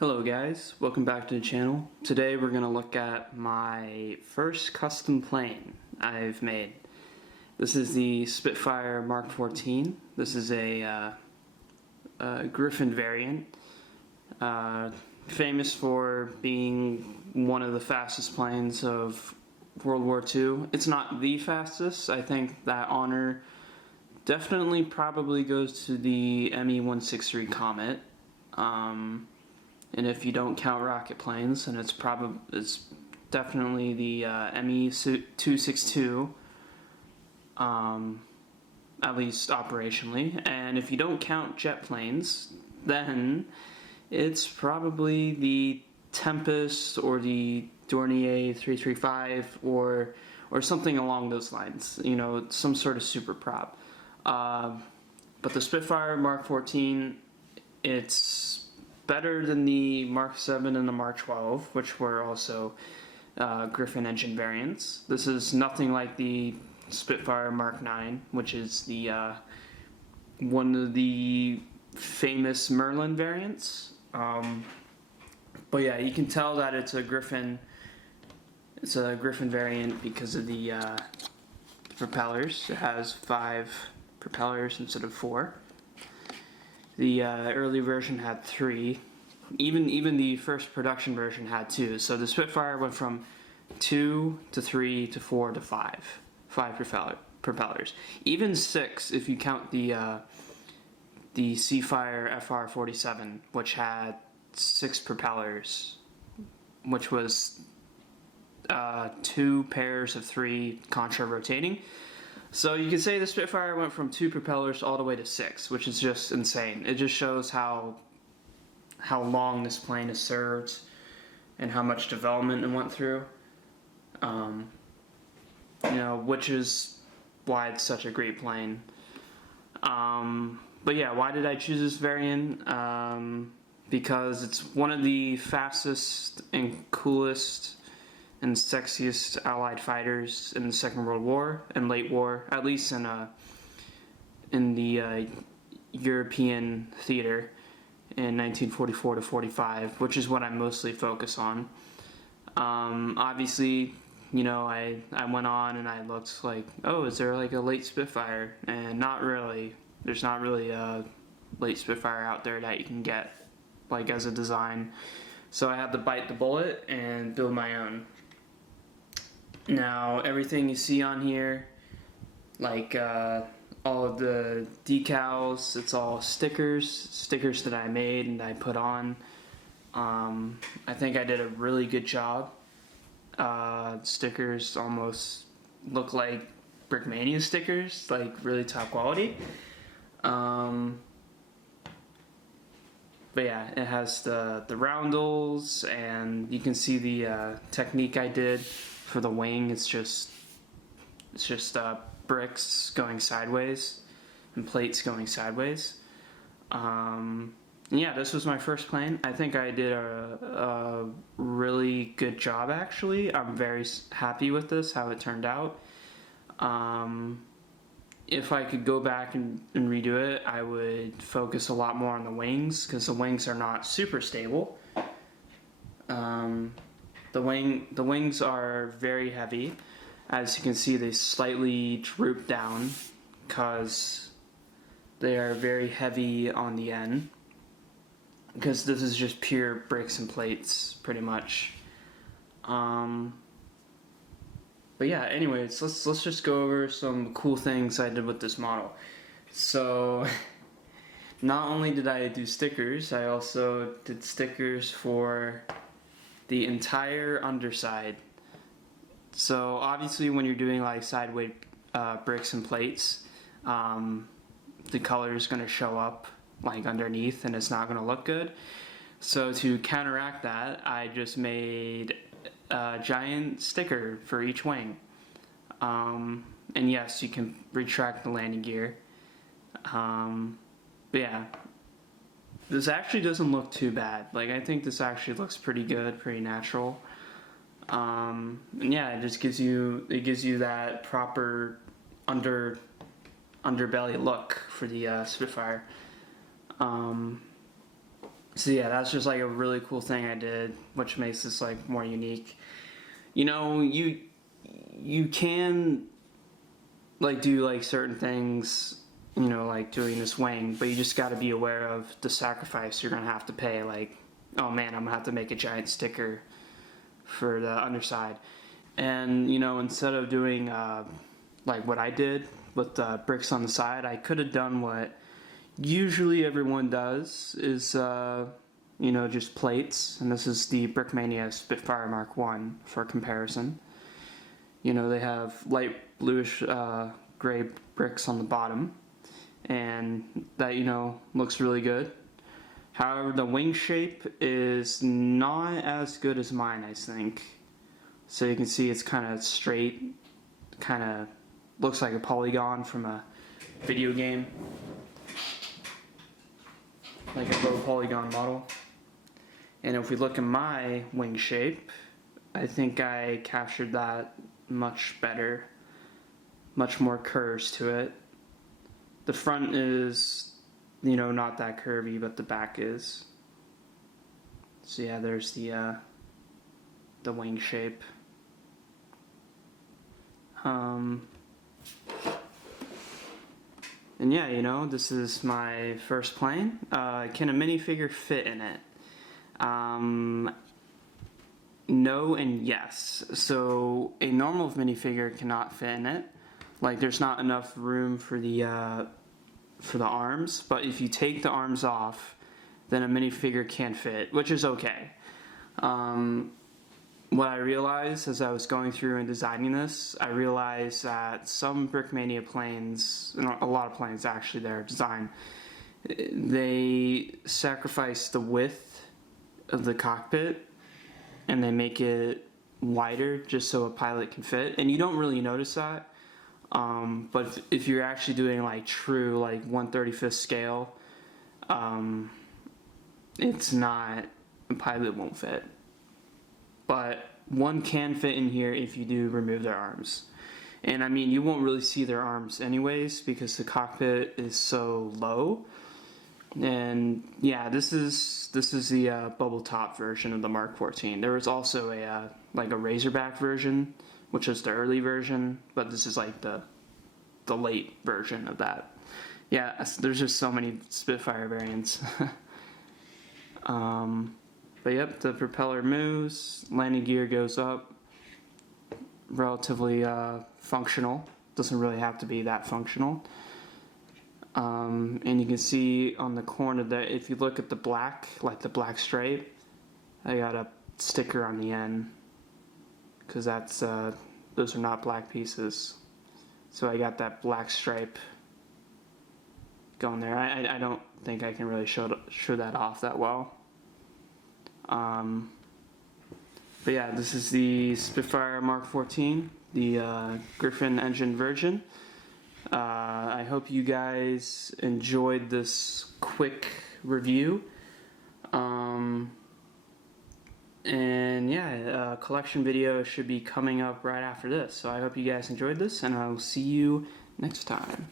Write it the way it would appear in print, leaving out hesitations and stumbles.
Hello guys, welcome back to the channel. Today we're going to look at my first custom plane I've made. This is the Spitfire Mark 14. This is a Griffin variant, famous for being one of the fastest planes of World War II. It's not the fastest. I think that honor definitely probably goes to the Me-163 Comet. And if you don't count rocket planes, then it's definitely the Me-262, at least operationally. And if you don't count jet planes, then it's probably the Tempest or the Dornier 335 or something along those lines. You know, some sort of super prop. But the Spitfire Mark 14, it's better than the Mark 7 and the Mark 12, which were also Griffin engine variants. This is nothing like the Spitfire Mark 9, which is the one of the famous Merlin variants. But yeah, you can tell that it's a Griffin. It's a Griffin variant because of the propellers. It has 5 propellers instead of 4. The early version had 3. Even the first production version had 2. So the Spitfire went from 2 to 3 to 4 to 5. 5 propellers. Even 6 if you count the Seafire FR-47, which had 6 propellers, which was 2 pairs of 3 contra rotating. So you can say the Spitfire went from 2 propellers all the way to 6, which is just insane. It just shows how long this plane has served and how much development it went through. You know, which is why it's such a great plane. But yeah, why did I choose this variant? Because it's one of the fastest and coolest and sexiest Allied fighters in the Second World War and late war, at least in the European theater in 1944 to 45, which is what I mostly focus on. Obviously, you know, I went on and I looked like, oh, is there like a late Spitfire? And not really. There's not really a late Spitfire out there that you can get like as a design. So I had to bite the bullet and build my own. Now, everything you see on here, like all of the decals, it's all stickers that I made and I put on. I think I did a really good job. Stickers almost look like Brickmania stickers, like really top quality. But yeah, it has the roundels, and you can see the technique I did for the wing. It's just bricks going sideways and plates going sideways. Yeah, this was my first plane. I think I did a really good job, actually. I'm very happy with this, how it turned out. If I could go back and redo it, I would focus a lot more on the wings, because the wings are not super stable. The wings are very heavy. As you can see, they slightly droop down because they are very heavy on the end, because this is just pure bricks and plates pretty much. But yeah, anyways, let's just go over some cool things I did with this model. So not only did I do stickers, I also did stickers for the entire underside. So obviously when you're doing like sideways bricks and plates, the color is going to show up like underneath and it's not going to look good. So to counteract that, I just made a giant sticker for each wing. And yes, you can retract the landing gear. But yeah, this actually doesn't look too bad. Like, I think this actually looks pretty good, pretty natural. And yeah, it just gives you that proper underbelly look for the Spitfire. So yeah, that's just like a really cool thing I did, which makes this like more unique. You know, you can like do like certain things, you know, like doing this wing, but you just got to be aware of the sacrifice you're gonna have to pay. Like, oh man, I'm gonna have to make a giant sticker for the underside, and you know, instead of doing like what I did with the bricks on the side, I could have done what usually everyone does is you know, just plates, and this is the Brickmania Spitfire Mark 1 for comparison. You know, they have light bluish gray bricks on the bottom, and that, you know, looks really good. However, the wing shape is not as good as mine, I think. So you can see it's kind of straight, kind of looks like a polygon from a video game, like a low polygon model. And if we look at my wing shape, I think I captured that much better, much more curves to it. The front is, you know, not that curvy, but the back is. So yeah, there's the wing shape. And yeah, you know, this is my first plane. Can a minifigure fit in it? No and yes. So a normal minifigure cannot fit in it. Like, there's not enough room for the arms. But if you take the arms off, then a minifigure can fit, which is okay. What I realized as I was going through and designing this, I realized that some Brickmania planes, and a lot of planes actually that are designed, they sacrifice the width of the cockpit and they make it wider just so a pilot can fit, and you don't really notice that, but if you're actually doing like true like 1/35 scale, it's not, a pilot won't fit, but one can fit in here if you do remove their arms. And I mean, you won't really see their arms anyways because the cockpit is so low. And yeah, this is the bubble top version of the Mark 14. There was also a like a Razorback version, which is the early version, but this is like the late version of that. Yeah, there's just so many Spitfire variants. But yep, the propeller moves, landing gear goes up. Relatively functional. Doesn't really have to be that functional. And you can see on the corner that if you look at the black, like the black stripe, I got a sticker on the end because that's those are not black pieces. So I got that black stripe going there. I don't think I can really show that off that well. But yeah, this is the Spitfire Mark 14, the Griffin engine version. I hope you guys enjoyed this quick review. And yeah, a collection video should be coming up right after this. So I hope you guys enjoyed this, and I'll see you next time.